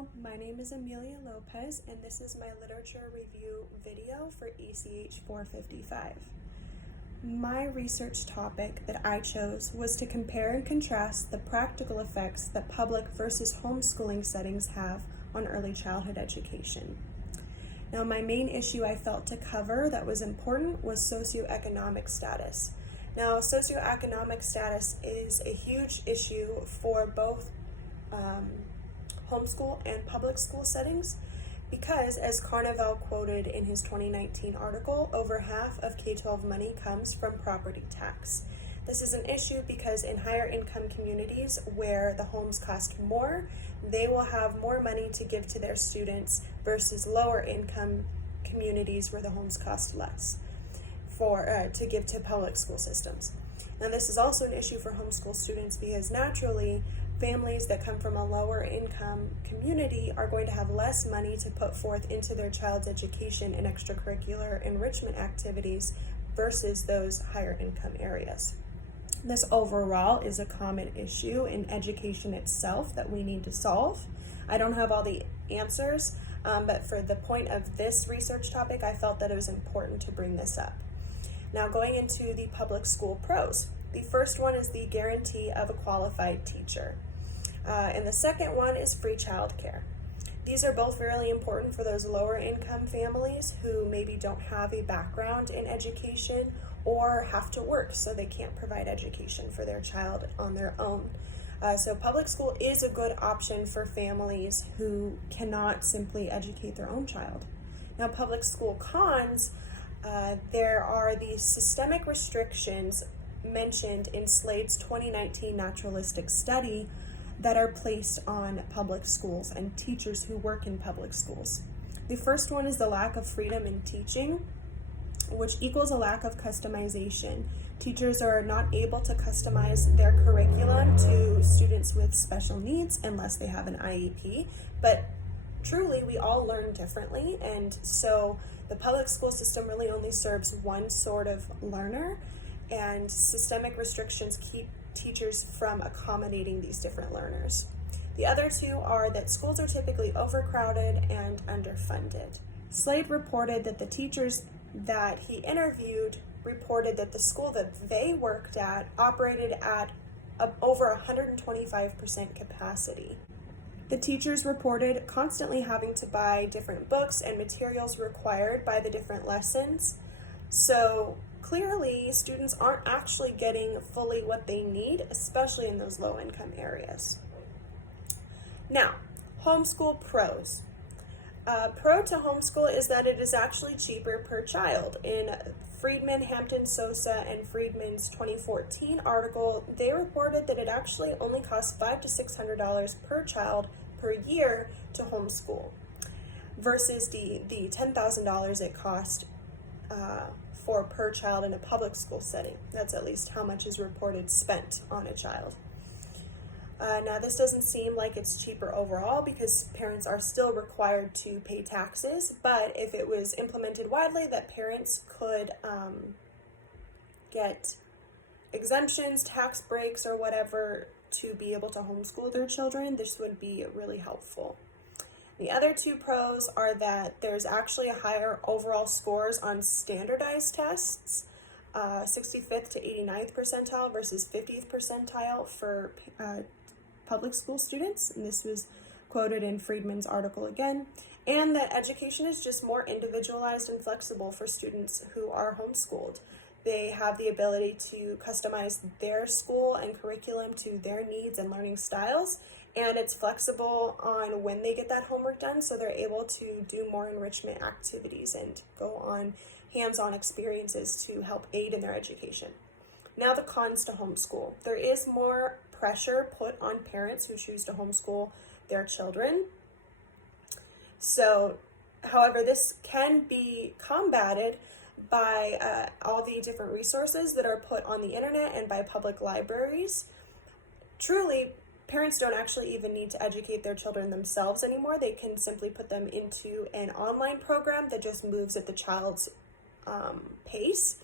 Hello, my name is Amelia Lopez, and this is my literature review video for ECH455. My research topic that I chose was to compare and contrast the practical effects that public versus homeschooling settings have on early childhood education. Now, my main issue I felt to cover that was important was socioeconomic status. Now, socioeconomic status is a huge issue for both homeschool and public school settings because, as Carnevale quoted in his 2019 article, over half of K-12 money comes from property tax. This is an issue because in higher income communities where the homes cost more, they will have more money to give to their students versus lower income communities where the homes cost less to give to public school systems. Now, this is also an issue for homeschool students because naturally families that come from a lower income community are going to have less money to put forth into their child's education and extracurricular enrichment activities versus those higher income areas. This overall is a common issue in education itself that we need to solve. I don't have all the answers, but for the point of this research topic, I felt that it was important to bring this up. Now, going into the public school pros. The first one is the guarantee of a qualified teacher. And the second one is free childcare. These are both really important for those lower income families who maybe don't have a background in education or have to work, so they can't provide education for their child on their own. So public school is a good option for families who cannot simply educate their own child. Now, public school cons, there are these systemic restrictions mentioned in Slade's 2019 naturalistic study that are placed on public schools and teachers who work in public schools. The first one is the lack of freedom in teaching, which equals a lack of customization. Teachers are not able to customize their curriculum to students with special needs unless they have an IEP, but truly we all learn differently, and so the public school system really only serves one sort of learner, and systemic restrictions keep teachers from accommodating these different learners. The other two are that schools are typically overcrowded and underfunded. Slade reported that the teachers that he interviewed reported that the school that they worked at operated at over 125% capacity. The teachers reported constantly having to buy different books and materials required by the different lessons. So clearly, students aren't actually getting fully what they need, especially in those low-income areas. Now, homeschool pros. Pro to homeschool is that it is actually cheaper per child. In Friedman, Hampton, Sosa, and Friedman's 2014 article, they reported that it actually only costs $500 to $600 per child per year to homeschool versus the $10,000 it cost for per child in a public school setting. That's at least how much is reported spent on a child. Now, this doesn't seem like it's cheaper overall because parents are still required to pay taxes, but if it was implemented widely that parents could get exemptions, tax breaks, or whatever to be able to homeschool their children, this would be really helpful. The other two pros are that there's actually a higher overall scores on standardized tests, 65th to 89th percentile versus 50th percentile for public school students, and this was quoted in Friedman's article again, and that education is just more individualized and flexible for students who are homeschooled. They have the ability to customize their school and curriculum to their needs and learning styles, and it's flexible on when they get that homework done, so they're able to do more enrichment activities and go on hands-on experiences to help aid in their education. Now, the cons to homeschool. There is more pressure put on parents who choose to homeschool their children. So, however, this can be combated by all the different resources that are put on the internet and by public libraries. Truly, parents don't actually even need to educate their children themselves anymore. They can simply put them into an online program that just moves at the child's pace.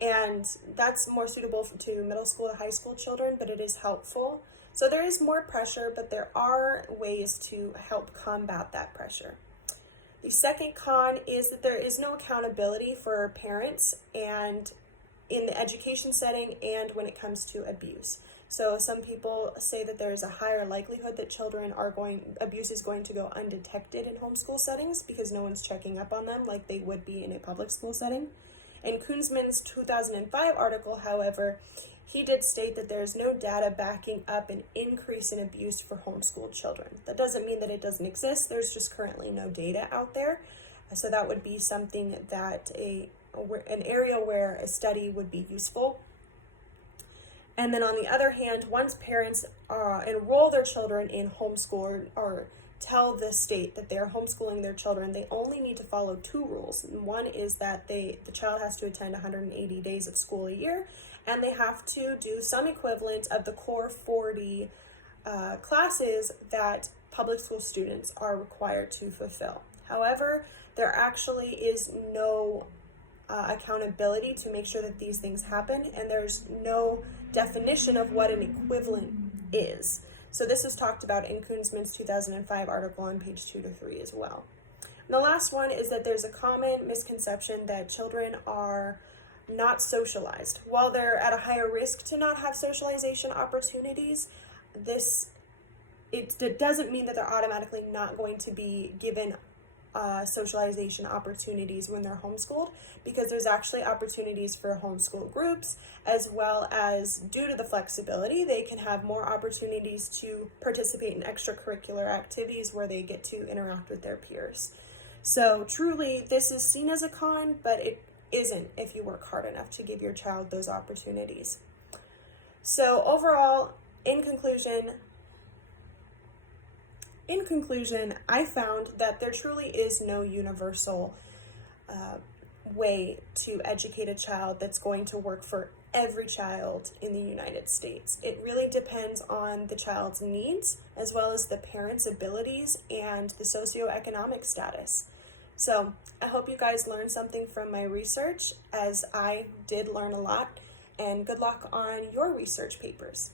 And that's more suitable to middle school to high school children, but it is helpful. So there is more pressure, but there are ways to help combat that pressure. The second con is that there is no accountability for parents and in the education setting and when it comes to abuse. So some people say that there is a higher likelihood that abuse is going to go undetected in homeschool settings because no one's checking up on them like they would be in a public school setting. In Kunzman's 2005 article, however, he did state that there is no data backing up an increase in abuse for homeschooled children. That doesn't mean that it doesn't exist. There's just currently no data out there. So that would be something that an area where a study would be useful. And then on the other hand, once parents enroll their children in homeschool or tell the state that they're homeschooling their children, they only need to follow two rules. One is that the child has to attend 180 days of school a year, and they have to do some equivalent of the core 40 classes that public school students are required to fulfill. However, there actually is no accountability to make sure that these things happen, and there's no definition of what an equivalent is. So this is talked about in Kunzman's 2005 article on page 2 to 3 as well. And the last one is that there's a common misconception that children are not socialized. While they're at a higher risk to not have socialization opportunities, it doesn't mean that they're automatically not going to be given socialization opportunities when they're homeschooled, because there's actually opportunities for homeschool groups, as well as due to the flexibility, they can have more opportunities to participate in extracurricular activities where they get to interact with their peers. So truly, this is seen as a con, but it isn't if you work hard enough to give your child those opportunities. So overall, in conclusion, I found that there truly is no universal way to educate a child that's going to work for every child in the United States. It really depends on the child's needs, as well as the parents' abilities and the socioeconomic status. So I hope you guys learned something from my research, as I did learn a lot, and good luck on your research papers.